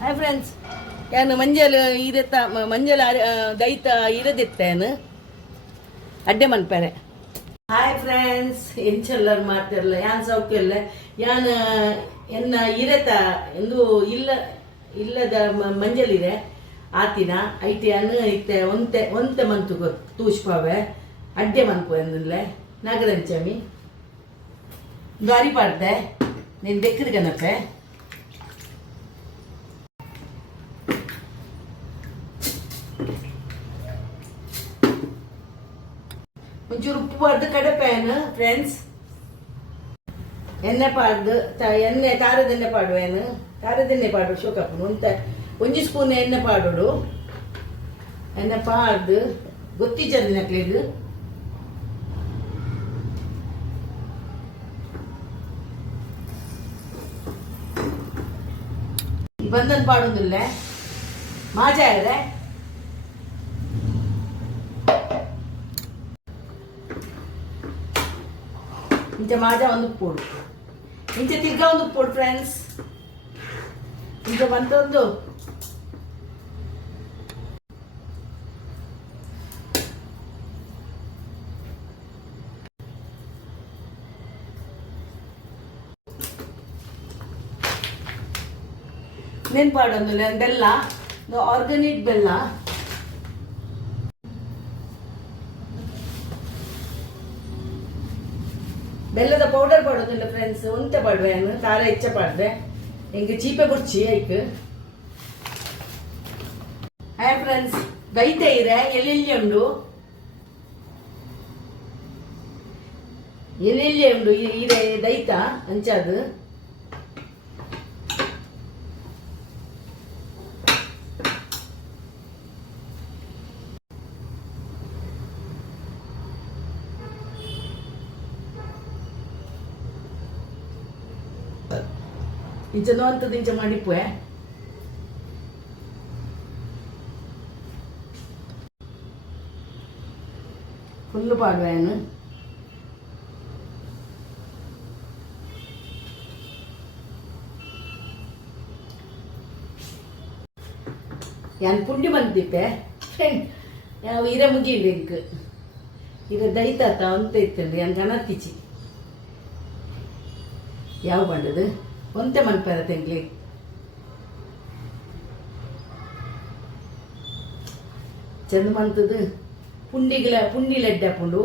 Hi friends, ಯಾನು ಮಂಜಲ್ ಇರತ್ತ ಮಂಜಲ್ ದೈತ ಇರದಿತ್ತೇನು ಅಡ್ಡೆ ಮನ್ಪೇರೆ. ಹಾಯ್ ಫ್ರೆಂಡ್ಸ್, ಎಂಚೆಲ್ಲರು ಮಾಡ್ತಿರಲ್ಲ ಯಾನ್ ಸೌಖ್ಯ ಇಲ್ಲ. ಯಾನ್ ಎನ್ನ ಇರತ್ತ ಎಂದು ಇಲ್ಲದ ಮಂಜಲಿರೆ ಆತಿನ ಐಟಿಯನ್ ಇತ್ತೆ ಒಂತೆ ಮಂತು ತೂಷ್ಪಾವೆ ಅಡ್ಡೆ ಮನ್ಪು ಎಂದಲ್ಲೇ ನಗರಂಚಮಿ ಗಾರಿ ಪಾಡ್ದೆ ನೀನು ದೆಕ್ಕರಿಗನಪ್ಪೆ ಒಂಚೂರು ಉಪ್ಪು ಪಾಡ್ದು ಕಡಪೇನು ಫ್ರೆಂಡ್ಸ್. ಎಣ್ಣೆ ಪಾಡ್ದು ಎಣ್ಣೆ ಖಾರದ ಪಾಡುವೇನು, ಖಾರದ ಎಣ್ಣೆ ಪಾಡು ಶೋಕಪ್ಪನು ಅಂತ ಒಂಜಿ ಸ್ಪೂನ್ ಎಣ್ಣೆ ಪಾಡೋಡು. ಎಣ್ಣೆ ಪಾಡ್ದು ಗೊತ್ತಿಜ್ಜಂದು ನಕ್ಲಿದು ಬಂದನ್ ಪಾಡೋದಿಲ್ಲ ಮಾಜಾ ಇದೆ. ಇಂಚ ಮಾಜಾ ಒಂದು ಪೋಡು, ಇಂಚ ತಿರ್ಗಾ ಒಂದು ಪೋಡು ಫ್ರೆಂಡ್ಸ್. ಇಂಚ ಬಂತೊಂದು ನೆನ್ಪಾಡೊಂದು ಬೆಲ್ಲ, ಆರ್ಗಾನಿಕ್ ಬೆಲ್ಲ. ಬೆಲ್ಲದ ಪೌಡರ್ ಪಾಡೋದಿಲ್ಲ ಫ್ರೆಂಡ್ಸ್, ಒಂತೆ ಪಾಡುವೇನು ಖಾರ ಹೆಚ್ಚ ಪಾಡ್ದೆ ಹೆಂಗೆ ಚೀಪೆ ಬುಡ್ಚಿ ಐಕ್. ಹಾಯ್ ಫ್ರೆಂಡ್ಸ್, ದೈತ ಇರೆ ಎಲ್ಲೆಲ್ಲಿ ಉಂಡು ಇರೆ ದೈತ ಅಂಚಾದು ಇಂಚ ನೋಂತದ್ದು ಇಂಚ ಮಾಡಿಪ್ಪೆ. ಫುಲ್ಲು ಪಾಡುವೇನು ಯಾನ್ ಪುಂಡಿ ಬಂದಿಪ್ಪೆ ಯಾವ ಇರ ಮುಗಿಬೇಕು ಇರ ದೈತಾತ ಅಂತ ಇತ್ತಂಡ್ರಿ ಯಾನ್ ಕಣತ್ತಿಚ್ಚಿ ಯಾವ ಬಂಡದು ಒಂತೆ ಮನ್ಪೇರ ತೆಂಗ್ಲಿ ಚಂದ ಮಂತದು ಪುಂಡಿಲೆಡ್ಡೆ ಹಾಕೊಂಡು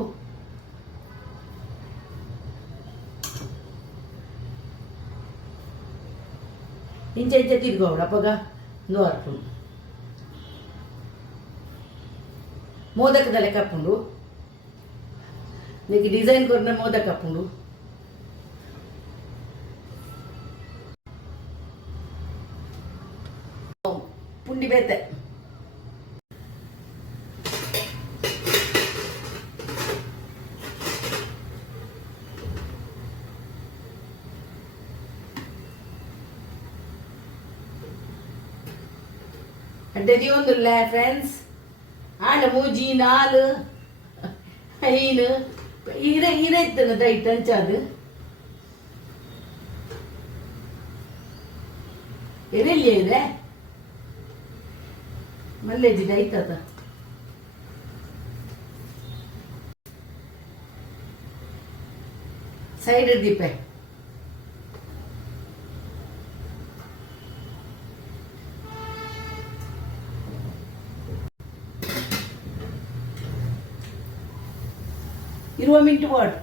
ಇಂಚ ಇಂಚ ತಿರ್ಗೋಡ ಅಪ್ಪಗ ನೋರ್ಪುಂಡು ಮೋದಕದ ಲೆಕ್ಕ ಹಾಕೊಂಡು ನಿಮಗೆ ಡಿಸೈನ್ ಕೊರ್ನ ಮೋದಕ ಹಾಕೊಂಡು ಪುಂಡಿ ಬೇತೆ ಅಡ್ಡದಿ ಒಂದುಲ್ಲ ಫ್ರೆಂಡ್ಸ್. ಆಂಡ ಮೂಜಿ ನಾಲು ಐನು ಇರೈತನ ದೈಟ್ ಅಂಚಾದು ಎರೆಲ್ಲಿ ಇದೆ ಮಲ್ಲೇಜಿ ದೈತದ ಸೈಡ್ ದೀಪೆ ಇರುವ ಮಿಂಟು ವಾಟ್